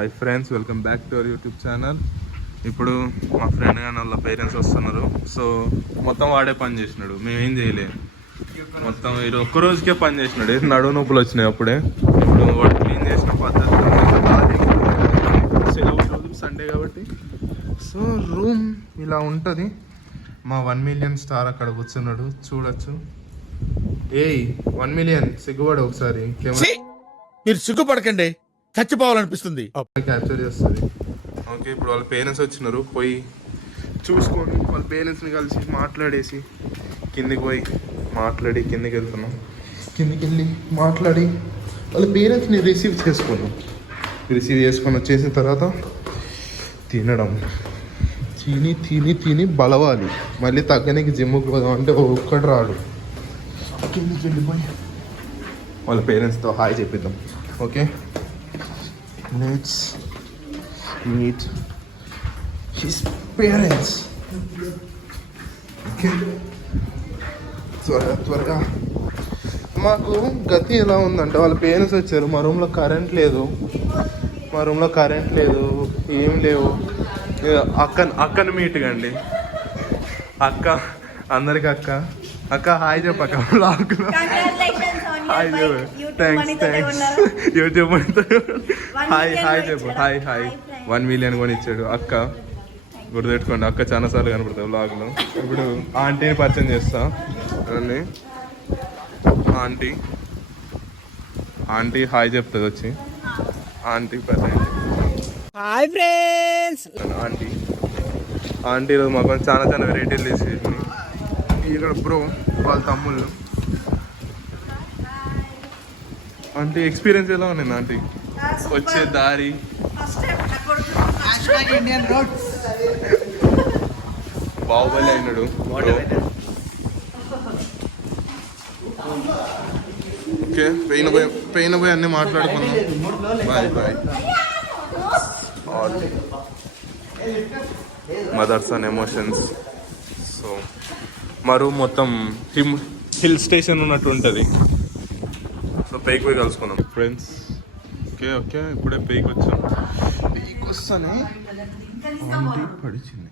Hi friends, welcome back to our YouTube channel. ఇప్పుడు మా friend కానీ వాళ్ళ పేరెంట్స్ వస్తున్నారు. సో మొత్తం వాడే పని చేసినాడు, మేమేం చేయలేదు. మొత్తం ఇది ఒక్క రోజుకే పని చేసినాడు. నడువు నొప్పులు వచ్చినాయి అప్పుడే. ఇప్పుడు వాడు క్లీన్ చేసిన పద్ధతి సెలవు రోజు సండే కాబట్టి. సో రూమ్ ఇలా ఉంటుంది. మా 1 మిలియన్ స్టార్ అక్కడ కూర్చున్నాడు, చూడొచ్చు. ఏయ్ 1 మిలియన్ సిగ్గుపడు ఒకసారి. మీరు సిగ్గుపడకండి, చచ్చిపోవాలనిపిస్తుంది. క్యాప్చర్ చేస్తుంది. ఓకే, ఇప్పుడు వాళ్ళ పేరెంట్స్ వచ్చినారు. పోయి చూసుకొని వాళ్ళ పేరెంట్స్ని కలిసి మాట్లాడేసి కిందికి పోయి మాట్లాడి కిందికి వెళ్తున్నాం. కిందికి వెళ్ళి మాట్లాడి వాళ్ళ పేరెంట్స్ని రిసీవ్ చేసుకొని వచ్చేసిన తర్వాత తినడం. తిని బలవాలి. మళ్ళీ తగ్గనికి జిమ్కి పోదాం అంటే ఒక్కడు రాడు. కిందికి వెళ్ళిపోయి వాళ్ళ పేరెంట్స్తో హాయ్ చెప్పిద్దాం. Okay, let's meet his parents. Okay, త్వరగా. మాకు గతి ఎలా ఉందంటే వాళ్ళ పేరెంట్స్ వచ్చారు. మా రూమ్లో కరెంట్ లేదు, ఏం లేవు. అక్కని మీట్ కండి. అక్క, అందరికి అక్క హాయ్ చెప్పక్క. హాయ్ చెప్పు, థ్యాంక్స్. యూట్యూబ్ హాయ్ చెప్పు. హాయ్ 1 మిలియన్ కొని ఇచ్చాడు. అక్క గుర్తుపెట్టుకోండి, అక్క చాలా సార్లు కనపడతాయి వ్లాగ్లో. ఇప్పుడు ఆంటీని పరిచయం చేస్తా. ఆంటీ హాయ్ చెప్తుంది వచ్చి. ఆంటీ పరిచయం. Hi friends. ఆంటీ ఈరోజు మాకు చాలా వెరైటీలు తీసేసి. ఇక్కడ బ్రో వాళ్ళ తమ్ముళ్ళు. ఆంటీ ఎక్స్పీరియన్స్ ఎలా ఉంది ఆంటీ? వచ్చే దారి బాహుబలి అయినాడు. ఓకే, పెయిన్ పోయి అన్నీ మాట్లాడుకున్నాం. Bye. Mothers and emotions. So మా రూమ్ మొత్తం హిల్ స్టేషన్ ఉన్నట్టు ఉంటుంది. సో పైకి పోయి కలుసుకుందాం ఫ్రెండ్స్. ఓకే, ఇప్పుడే పైకి వచ్చాం. పైకి వస్తానే ఆంటీ పడిచింది.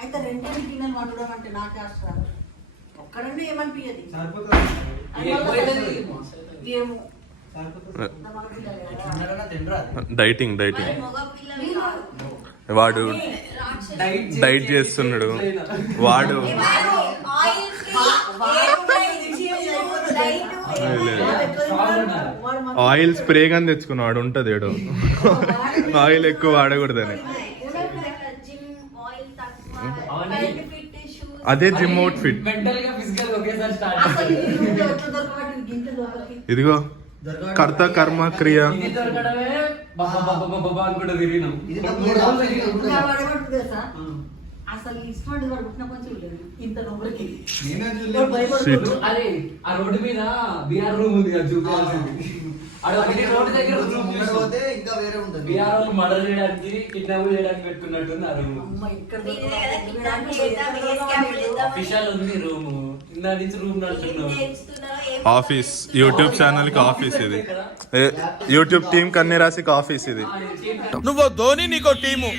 అయితే రెండేళ్ళు గిన్నెలు వండడం అంటే నాకు అసలు ఒక్కడనే ఏమనిపించదు. డైటింగ్ వాడు డైట్ చేస్తున్నాడు. వాడు ఆయిల్ స్ప్రే గాని తెచ్చుకున్నాడు. ఉంటుంది ఏడో ఆయిల్ ఎక్కువ వాడకూడదని. అదే జిమ్ అవుట్ ఫిట్. ఇదిగో కర్త కర్మ క్రియ. అసలు ఇష్టం రోడ్డు మీద బిఆర్ రూమ్ ఉంది కదా, చూపించాల్సింది. రోడ్డు దగ్గర బిఆర్ మర్డర్ చేయడానికి, కిడ్నాప్ చేయడానికి పెట్టుకున్నట్టుంది ఆ రూమ్. అఫీషియల్ ఉంది రూమ్. ఇందా నుంచి రూమ్ నడుస్తున్నావు. ఆఫీస్, యూట్యూబ్ ఛానల్ కి ఆఫీస్ ఇది. యూట్యూబ్ టీమ్ కన్నీ రాసికి ఆఫీస్ ఇది. నువ్వు ధోని, నీకో టీము.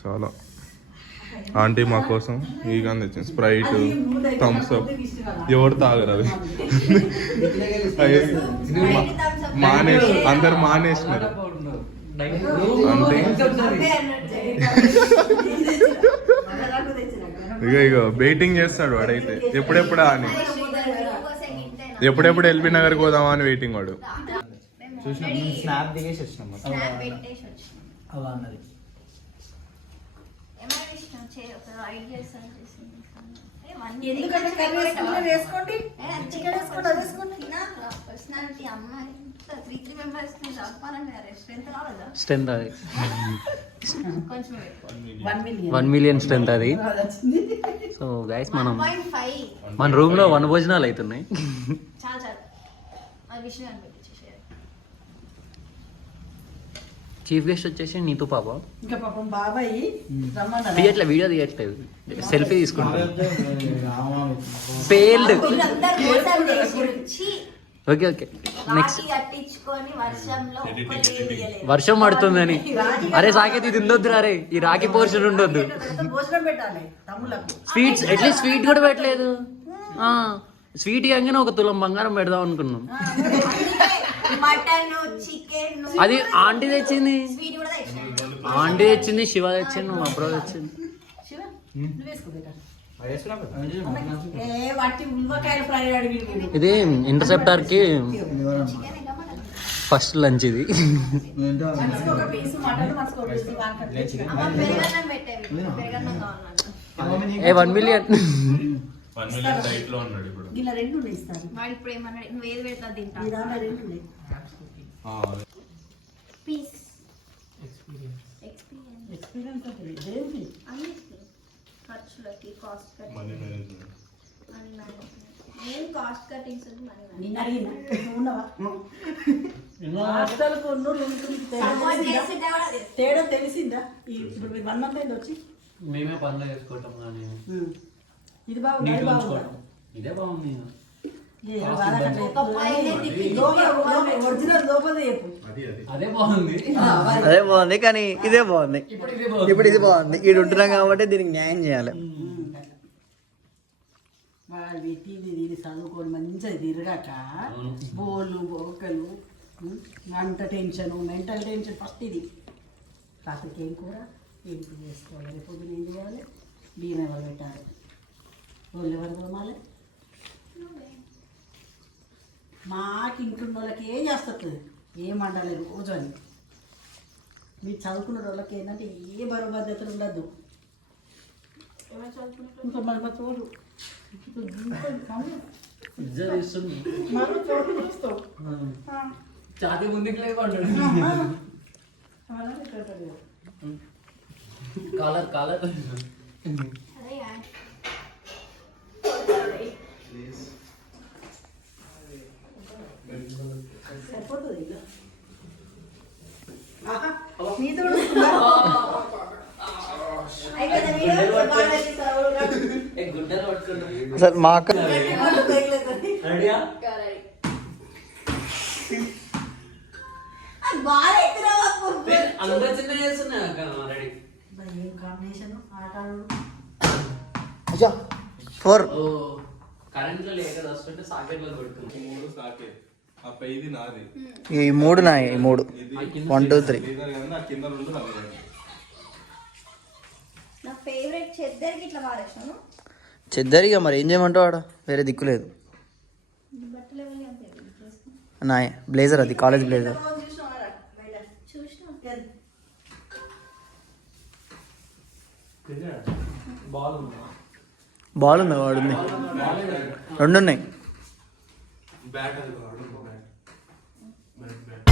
చాలా ఆంటీ మా కోసం ఈ గాని తెచ్చింది. Sprite, Thums Up. ఎవరు తాగరు అవి. అందరు మానేసినారు. అంటే ఇగో వెయిటింగ్ చేస్తాడు వాడైతే. ఎప్పుడెప్పుడా అని, ఎప్పుడెప్పుడు ఎల్బీ నగర్ పోదామా అని వెయిటింగ్ వాడు. స్నాప్ దిగేసి వచ్చినాం. అలా అన్నది. స్ట్రెంత్ అది 1 మిలియన్ స్ట్రెంత్ అది. సో గైస్, మన రూమ్ లో 1 భోజనాలు అవుతున్నాయి. అది విషయం అనిపించేసేయాలి. చీఫ్ గెస్ట్ వచ్చేసి నీతు పాప ఇంకా పాపం బాబాయ్ రమ్మన్నా తీయట్లే, వీడియో తీయట్లేదు, సెల్ఫీ తీసుకుంటాం. ఫెయిల్డ్. మీరందరూ మోసం చేసిర్రు. ఛీ! Okay okay next. రాఖీ కట్టించుకొని వర్షంలో ఒక్కళ్ళు ఏం చేయలేదు. వర్షం పడుతుందని. అరే సాకేత్ ఇది ఉండొద్దు, అరే ఈ రాఖీ పోర్షన్ ఉండొద్దు. భోజనం పెట్టాలి తమ్ముళ్ళకు. స్వీట్స్ అట్లీస్ట్ స్వీట్ కూడా పెట్టలేదు. స్వీట్ ఇవ్వగానే ఒక తులం బంగారం పెడదాం అనుకున్నాం. మటన్, చికెన్, అది ఆంటీ తెచ్చింది, స్వీట్ కూడా తెచ్చాను. ఆంటీ తెచ్చింది, శివ తెచ్చింది, మా బ్రో తెచ్చింది. శివ నువ్వు వేసుకో బేటా. ఏ వాటి ఉల్వకాయలు ఫ్రై అడిగి ఇది ఇంటర్సెప్టర్ కి చికెన్ ఇంకా మటన్. ఫస్ట్ లంచ్ ఇది. మనసుకు ఒక పీసు మటన్ మనసుకు ఒక పీసు వానకట్ట తెచ్చిన. అమ్మ పెరుగన్నం పెట్టేవి. పెరుగన్నం కావాలన్నా. ఏ 1 మిలియన్. 1 మిలియన్ డైట్ లో ఉన్నాడు ఇప్పుడు. ఇలా రెండు ఉన్నాయి ఇస్తాను. వాడు ఇప్పుడు ఏమన్నాడు, నువ్వు ఏది పెడతా తింటా. ఈ దాంట్లో రెండు ఉన్నాయి. పీస్ ఎక్స్పీరియన్స్ ఎక్స్పీరియన్స్ అంటే దేనికి? అన్నిటికీ ఖర్చులకి cost money cutting management. Money management. నేను కాస్ట్ కటింగ్స్ ఉంది మనీ నిన్న అడిగినా నువ్వు ఉన్నావా? హాస్టల్కు తేడా తెలిసిందా? ఇప్పుడు మీరు 1 మంత్ అయింది వచ్చి. మేమే పనులు వేసుకోవటం కానీ ఇది బాగుంది అది బాగుంది. ఇదే బాగుంది. ఒరిజినల్ లోపల చెప్పు. అదే బాగుంది. అదే బాగుంది కానీ ఇదే బాగుంది. ఇప్పుడు ఇదే బాగుంది. ఇప్పుడు ఇది బాగుంది. ఈడు ఉంటున్నాం కాబట్టి దీనికి న్యాయం చేయాలి. వాళ్ళు దీన్ని చదువుకొని మంచిగా తిరగాక బోళ్ళు బొక్కలు అంత టెన్షన్ మెంటల్ టెన్షన్ ఫస్ట్ ఇది. రాత్రికి ఏం కూర ఏం చేసుకోవాలి, రేపు పొద్దున ఏం చేయాలి, బియ్యం ఎవరు పెట్టాలి, వాళ్ళు ఎవరు కొనాలి. మాకు ఇంట్లో వాళ్ళకి ఏం చేస్తుంది, ఏం వండాలి రోజు అని. మీరు చదువుకున్న వాళ్ళకి ఏంటంటే ఏ బరోబద్దతులు ఉండద్దు. ఇంకా మన తోడు చోటు చూస్తావు. ఛాతీ ముందుకు లేకుండా కాలర్ కాలర్. అరే యార్. సరిపోతుంది ఇక. నీతో గుడ్డలు పట్టుకుంటా. అసలు మా అక్క అందరూ చిన్న చేస్తున్నా రెడీ. ఏం కాంబినేషన్ ఆట 4 కరెంట్ లో లేక వస్తుంటే సాకెట్ లో కొడుతుంది. 3 సాకే. ఆ పైది నాది. ఈ 3 నాయి. ఈ 3 1 2 3 ఆ కింద 2 నాది. నా ఫేవరెట్ చెద్దరికి ఇట్లా వాడేసాను. చెద్దరిగా మరి ఏం చేయమంటావు? ఆడ వేరే దిక్కు లేదు. బట్టలు ఎవరి అంతే నాయ బ్లేజర్, అది కాలేజ్ బ్లేజర్. చూసిన బాల్ ఉందా? వాడుంది. 2 ఉన్నాయి. బ్యాట్ అది వాడు బ్యాట్. Bat bat.